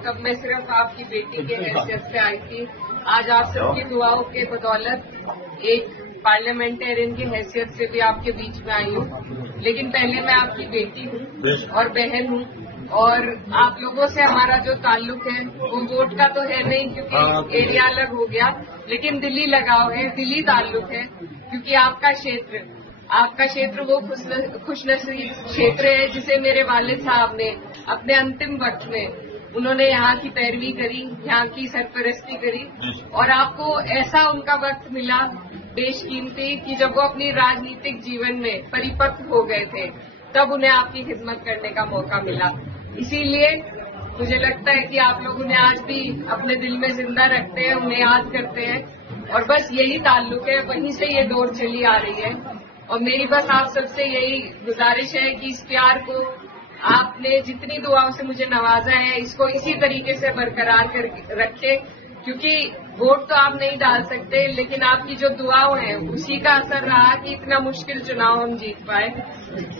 तब मैं सिर्फ आपकी बेटी के हैसियत से आई थी। आज आप सबकी दुआओं के बदौलत एक पार्लियामेंटेरियन की हैसियत से भी आपके बीच में आई हूँ। लेकिन पहले मैं आपकी बेटी हूँ और बहन हूँ, और आप लोगों से हमारा जो ताल्लुक है वो वोट का तो है नहीं, क्योंकि एरिया अलग हो गया, लेकिन दिली लगाव है, दिली ताल्लुक है। क्योंकि आपका क्षेत्र वो खुशनसीब क्षेत्र है जिसे मेरे वालिद साहब ने अपने अंतिम वक्त में उन्होंने यहाँ की पैरवी करी, यहाँ की सरपरस्ती करी, और आपको ऐसा उनका वक्त मिला बेशकीमती कि जब वो अपनी राजनीतिक जीवन में परिपक्व हो गए थे तब उन्हें आपकी खिदमत करने का मौका मिला। इसीलिए मुझे लगता है कि आप लोग उन्हें आज भी अपने दिल में जिंदा रखते हैं, उन्हें याद करते हैं, और बस यही ताल्लुक है, वहीं से ये दौर चली आ रही है। और मेरी बस आप सबसे यही गुजारिश है कि इस प्यार को आपने जितनी दुआओं से मुझे नवाजा है, इसको इसी तरीके से बरकरार कर रखे, क्योंकि वोट तो आप नहीं डाल सकते, लेकिन आपकी जो दुआओं हैं उसी का असर रहा कि इतना मुश्किल चुनाव हम जीत पाए।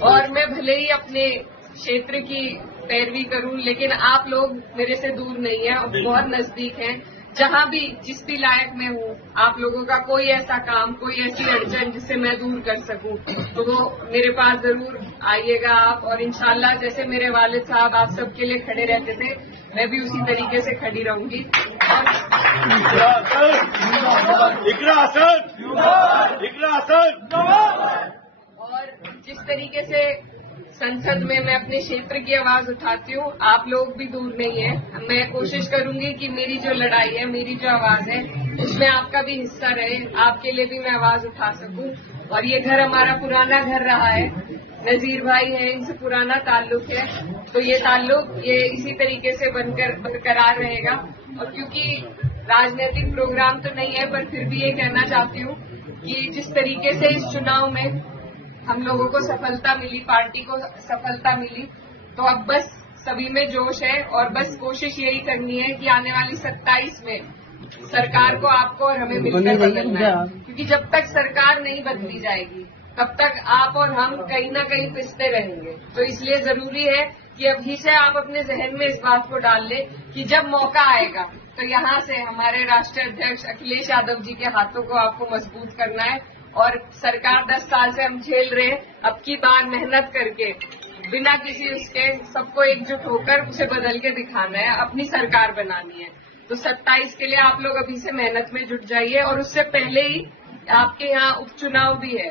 और मैं भले ही अपने क्षेत्र की पैरवी करूं, लेकिन आप लोग मेरे से दूर नहीं है और बहुत नजदीक हैं। जहां भी जिस भी लायक में हूं, आप लोगों का कोई ऐसा काम, कोई ऐसी अड़चन जिससे मैं दूर कर सकूं, तो वो मेरे पास जरूर आइएगा आप। और इंशाल्लाह जैसे मेरे वालिद साहब आप सबके लिए खड़े रहते थे, मैं भी उसी तरीके से खड़ी रहूंगी। और जिस तरीके से संसद में मैं अपने क्षेत्र की आवाज उठाती हूँ, आप लोग भी दूर नहीं है। मैं कोशिश करूंगी कि मेरी जो लड़ाई है, मेरी जो आवाज है, उसमें आपका भी हिस्सा रहे, आपके लिए भी मैं आवाज उठा सकूं। और ये घर हमारा पुराना घर रहा है, नजीर भाई है, इनसे पुराना ताल्लुक है, तो ये ताल्लुक ये इसी तरीके से बरकरार रहेगा। और क्योंकि राजनीतिक प्रोग्राम तो नहीं है, पर फिर भी ये कहना चाहती हूँ कि जिस तरीके से इस चुनाव में हम लोगों को सफलता मिली, पार्टी को सफलता मिली, तो अब बस सभी में जोश है और बस कोशिश यही करनी है कि आने वाली 27 में सरकार को आपको और हमें मिलकर बदलना है। क्योंकि जब तक सरकार नहीं बदली जाएगी तब तक आप और हम कहीं ना कहीं पिसते रहेंगे। तो इसलिए जरूरी है कि अभी से आप अपने जहन में इस बात को डाल लें कि जब मौका आएगा तो यहाँ से हमारे राष्ट्रीय अध्यक्ष अखिलेश यादव जी के हाथों को आपको मजबूत करना है। और सरकार 10 साल से हम झेल रहे हैं, अब की बार मेहनत करके बिना किसी उसके सबको एकजुट होकर उसे बदल के दिखाना है, अपनी सरकार बनानी है। तो 27 के लिए आप लोग अभी से मेहनत में जुट जाइए। और उससे पहले ही आपके यहाँ उपचुनाव भी है,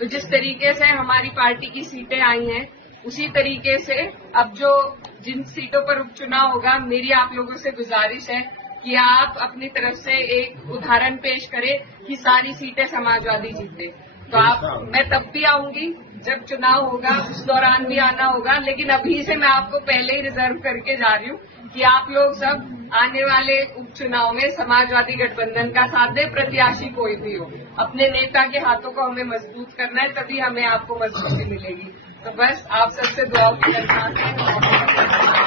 तो जिस तरीके से हमारी पार्टी की सीटें आई हैं उसी तरीके से अब जो जिन सीटों पर उपचुनाव होगा, मेरी आप लोगों से गुजारिश है कि आप अपनी तरफ से एक उदाहरण पेश करें कि सारी सीटें समाजवादी जीते। तो मैं तब भी आऊंगी जब चुनाव होगा, उस दौरान भी आना होगा, लेकिन अभी से मैं आपको पहले ही रिजर्व करके जा रही हूँ कि आप लोग सब आने वाले उपचुनाव में समाजवादी गठबंधन का साथ दें, प्रत्याशी कोई भी हो। अपने नेता के हाथों को हमें मजबूत करना है, तभी हमें आपको मजबूती मिलेगी। तो बस आप सबसे दुआओं की दरख्वास्त है।